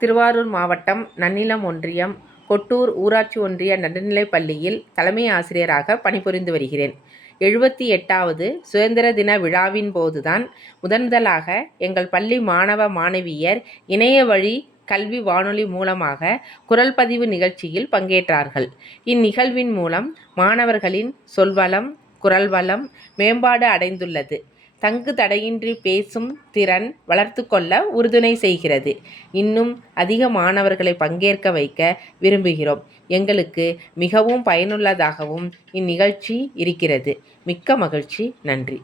திருவாரூர் மாவட்டம் நன்னிலம் ஒன்றியம் கொட்டூர் ஊராட்சி ஒன்றிய நடுநிலைப் பள்ளியில் தலைமை ஆசிரியராக பணிபுரிந்து வருகிறேன். 78வது சுதந்திர தின விழாவின் போதுதான் முதன்முதலாக எங்கள் பள்ளி மாணவ மாணவியர் இணைய வழி கல்வி வானொலி மூலமாக குரல் பதிவு நிகழ்ச்சியில் பங்கேற்றார்கள். இந்நிகழ்வின் மூலம் மாணவர்களின் சொல்வளம், குரல் வளம் மேம்பாடு அடைந்துள்ளது. தங்கு தடையின்றி பேசும் திறன் வளர்த்து கொள்ள உறுதுணை செய்கிறது. இன்னும் அதிக மாணவர்களை பங்கேற்க வைக்க விரும்புகிறோம். எங்களுக்கு மிகவும் பயனுள்ளதாகவும் இந்நிகழ்ச்சி இருக்கிறது. மிக்க மகிழ்ச்சி. நன்றி.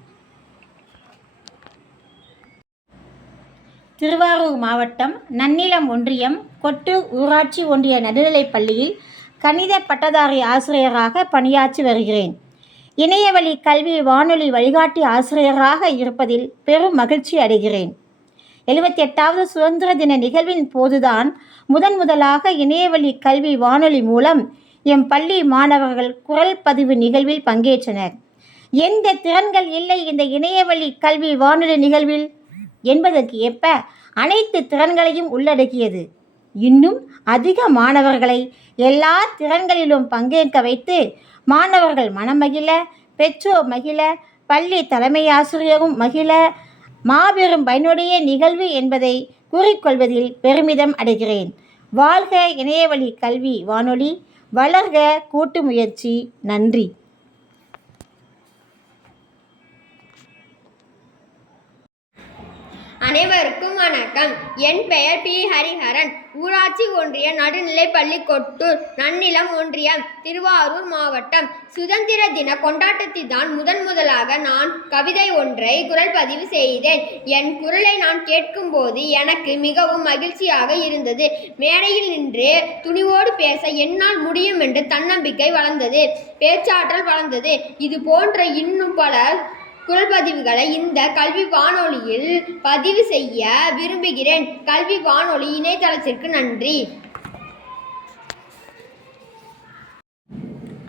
திருவாரூர் மாவட்டம் நன்னிலம் ஒன்றியம் கொட்டூர் ஊராட்சி ஒன்றிய நடுநிலைப் பள்ளியில் கணித பட்டதாரி ஆசிரியராக பணியாற்றி வருகிறேன். இணையவழி கல்வி வானொலி வழிகாட்டி ஆசிரியராக இருப்பதில் பெரும் மகிழ்ச்சி அடைகிறேன். 78வது சுதந்திர தின நிகழ்வின் போதுதான் முதன்முதலாக இணையவழி கல்வி வானொலி மூலம் எம் பள்ளி மாணவர்கள் குரல் பதிவு நிகழ்வில் பங்கேற்றனர். எந்த திறன்கள் இல்லை இந்த இணையவழி கல்வி வானொலி நிகழ்வில் என்பதற்கு ஏற்ப அனைத்து திறன்களையும் உள்ளடக்கியது. இன்னும் அதிக மாணவர்களை எல்லா திறன்களிலும் பங்கேற்க வைத்து மாணவர்கள் மனமகிழ, பெற்றோர் மகிழ, பள்ளி தலைமை ஆசிரியரும் மகிழ மாபெரும் பயனுடைய நிகழ்வு என்பதை கூறிக்கொள்வதில் பெருமிதம் அடைகிறேன். வாழ்க இணையவழி கல்வி வானொலி, வளர்க கூட்டு முயற்சி. நன்றி. அனைவருக்கும் வணக்கம். என் பெயர் பி. ஹரிஹரன். ஊராட்சி ஒன்றிய நடுநிலைப்பள்ளி கொட்டூர், நன்னிலம் ஒன்றியம், திருவாரூர் மாவட்டம். சுதந்திர தின கொண்டாட்டத்தில் தான் முதன்முதலாக நான் கவிதை ஒன்றை குரல் பதிவு செய்தேன். என் குரலை நான் கேட்கும்போது எனக்கு மிகவும் மகிழ்ச்சியாக இருந்தது. மேடையில் நின்று துணிவோடு பேச என்னால் முடியும் என்று தன்னம்பிக்கை வளர்ந்தது, பேச்சாற்றல் வளர்ந்தது. இது போன்ற இன்னும் பல குரல் பதிவுகளை இந்த கல்வி வானொலியில் பதிவு செய்ய விரும்புகிறேன். கல்வி வானொலி இணையதளத்திற்கு நன்றி.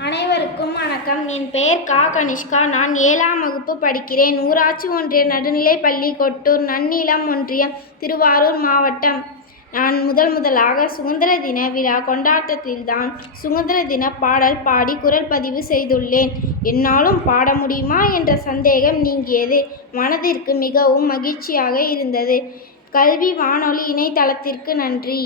அனைவருக்கும் வணக்கம். என் பெயர் கனிஷ்கா. நான் 7ஆம் வகுப்பு படிக்கிறேன். ஊராட்சி ஒன்றிய நடுநிலைப்பள்ளி கொட்டூர், நன்னிலம் ஒன்றியம், திருவாரூர் மாவட்டம். நான் முதலாக சுதந்திர தின விழா கொண்டாட்டத்தில்தான் சுதந்திர தின பாடல் பாடி குரல் பதிவு செய்துள்ளேன். என்னாலும் பாட முடியுமா என்ற சந்தேகம் நீங்கியது. மனதிற்கு மிகவும் மகிழ்ச்சியாக இருந்தது. கல்வி வானொலி இணையதளத்திற்கு நன்றி.